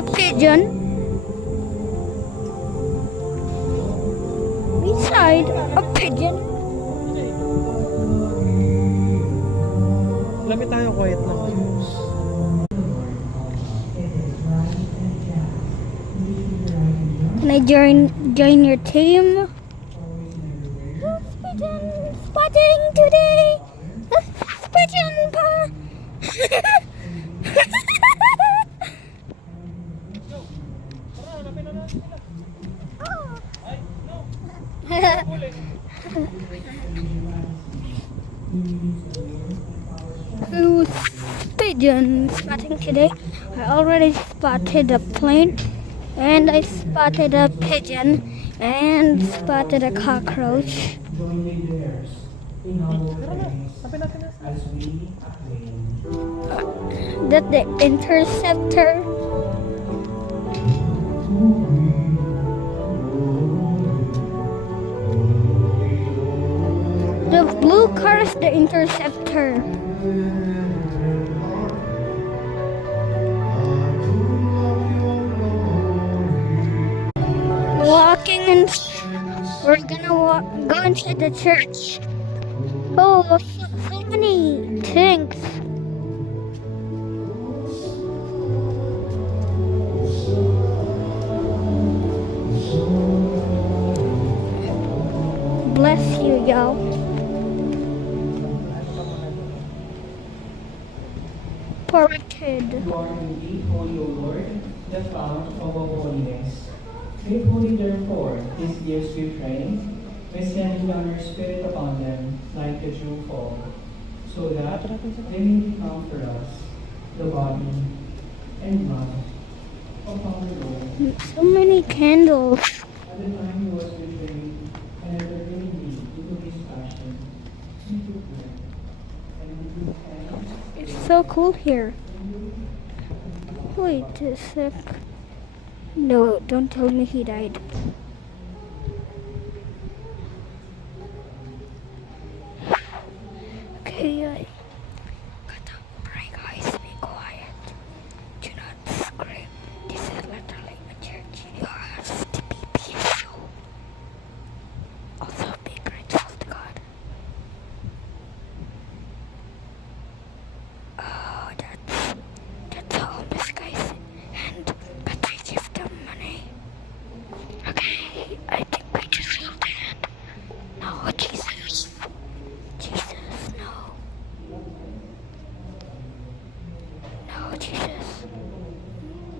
a pigeon beside a pigeon. Lapit tayo, quiet lang. Can I join your team? Pigeon spotting today. Pigeon pa. Who's pigeon spotting today? I already spotted a plane, and I spotted a pigeon, and spotted a cockroach. That the interceptor. The blue car is the interceptor. Walking and we're gonna go inside the church. Oh, so many things. Bless you, y'all. Poor kid. You are indeed holy, O Lord, the fount of all holiness. Make holy, therefore, these years we pray, by sending down your Spirit upon them, like the dew fall, so that they may become for us the body and blood of our Lord. So many candles. At the time he was betrayed, and at the very need, he took his passion, he took bread, and he took thanks. It's so cool here. Wait a sec. No, don't tell me he died.